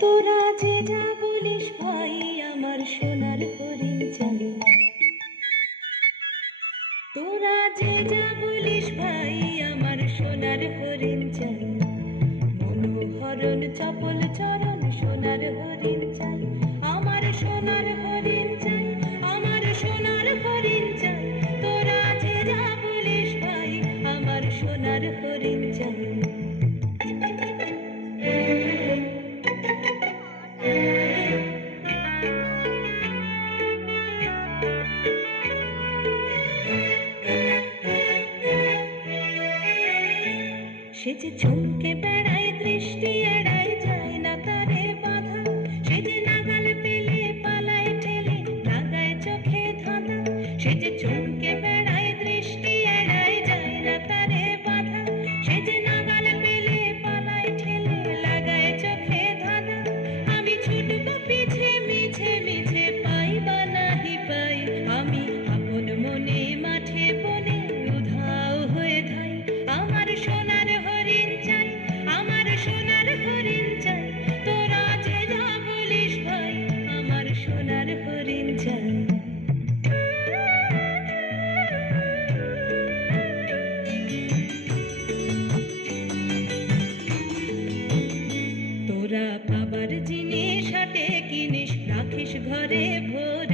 তোরা যে যা বলিস ভাই আমার সোনার হরিণ চাই, তোরা যে যা বলিস ভাই আমার সোনার হরিণ চাই, মনোহরণ চপল চরণ সোনার হরিণ চাই, আমার সোনার হরিণ চাই, আমার সোনার হরিণ চাই, তোরা যে যা বলিস ভাই আমার সোনার হরিণ চাই। সে যে চমকে বেড়ায় দৃষ্টি এড়ায় যায় না তারে বাধা, সে যে নাগাল পেলে পালায় ঠেলে লাগায় চোখে ধাঁধা, সে যে চমকে বেড়ায় দৃষ্টি এড়ায় যায় না তারে বাধা, সে যে নাগাল পেলে পালায় ঠেলে লাগায় চোখে ধাঁধা। আমি ছুটবো পিছে মিছে মিছে পাই বা নাহি পাই, আমি আপন মনে মাঠে বনে উধাও হয়ে ধাই, আমার সোনার হরিণ চাই, আমার সোনার হরিণ চাই, তোরা যে যা বলিস ভাই আমার সোনার হরিণ চাই। তোরা পাবার জিনিস হাটে কিনিস রাখিস ঘরে ভরে,